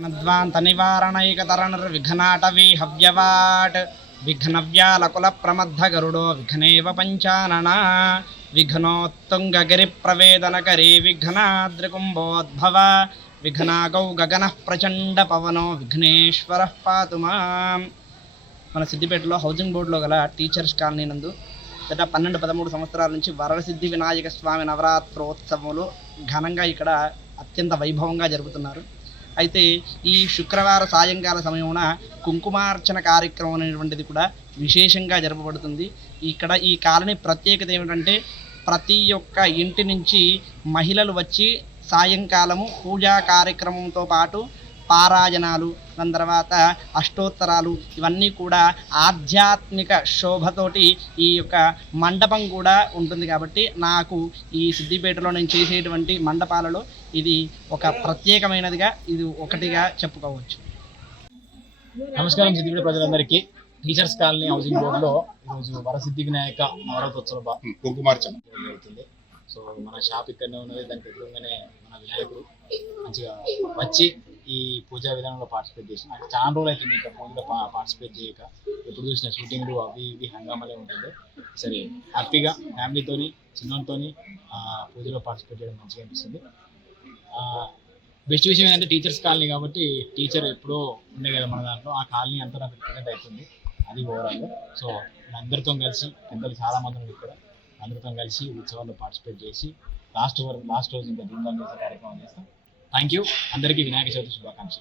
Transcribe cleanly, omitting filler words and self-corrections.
నద్వాంత నివారణైకతరణర్విఘ్నాటవీ హవ్యవాట్ విఘ్నవ్యాలకుల ప్రమద్ధ గరుడో విఘ్నేవ పంచానన విఘ్నోత్తుంగగిరి ప్రవేదనకరీ విఘ్నాద్రికుంభోద్భవ విఘ్నాగౌ గగన ప్రచండ పవనో విఘ్నేశ్వర పాతు మాం. మన సిద్దిపేటలో హౌసింగ్ బోర్డులో గల టీచర్స్ కాలనీ నందు గత 12-13 సంవత్సరాల నుంచి వరసిద్ధి వినాయక స్వామి నవరాత్రోత్సవములు ఘనంగా ఇక్కడ అత్యంత వైభవంగా జరుపుతున్నారు. అయితే ఈ శుక్రవారం సాయంకాల సమయమున కుంకుమార్చన కార్యక్రమం అనేటువంటిది కూడా విశేషంగా జరపబడుతుంది. ఇక్కడ ఈ కాలనీ ప్రత్యేకత ఏమిటంటే ప్రతి ఒక్క ఇంటి నుంచి మహిళలు వచ్చి సాయంకాలము పూజా కార్యక్రమంతో పాటు పారాయణాలు, దాని తర్వాత అష్టోత్తరాలు ఇవన్నీ కూడా ఆధ్యాత్మిక శోభతోటి ఈ యొక్క మండపం కూడా ఉంటుంది. కాబట్టి నాకు ఈ సిద్దిపేటలో నేను చేసేటువంటి మండపాలలో ఇది ఒక ప్రత్యేకమైనదిగా ఇది ఒకటిగా చెప్పుకోవచ్చు. నమస్కారం సిద్దిపేట ప్రజలందరికీ. టీచర్స్ కాలనీ హౌసింగ్ బోర్డులో ఈరోజు వరసిద్ధి వినాయక నవరాత్రోత్సవ కుంకుమార్చన జరుగుతుంది. సో మన షాప్ ఇక్కడనే ఉన్నది, దానికి ఎదురుగానే మన వినాయకుడు మంచిగా వచ్చి ఈ పూజా విధానంలో పార్టిసిపేట్ చేసి నాకు చాలా రోజులు అవుతుంది ఇంకా పూజలో పార్టిసిపేట్ చేయక. ఎప్పుడు చూసిన షూటింగ్లు అవి ఇవి హంగామలే ఉంటుంది. సరే హ్యాపీగా ఫ్యామిలీతోని చిన్నతోని పూజలో పార్టిసిపేట్ చేయడం మంచిగా అనిపిస్తుంది. బెస్ట్ విషయం ఏంటంటే టీచర్స్ కాలనీ కాబట్టి టీచర్ ఎప్పుడో ఉండే కదా మన దాంట్లో, ఆ కాలనీ అంతా నాకు రిప్రజెంట్ అవుతుంది. అది ఓవరాల్. సో అందరితో కలిసి పెద్దలు చాలా మంది ఉన్నారు ఇక్కడ, అందరితో కలిసి ఉత్సవాల్లో పార్టిసిపేట్ చేసి లాస్ట్ రోజు ఇంకా ధూమ్ధాం చేసే కార్యక్రమం చేస్తాం. థ్యాంక్ యూ అందరికీ. వినాయక చవితి శుభాకాంక్షలు.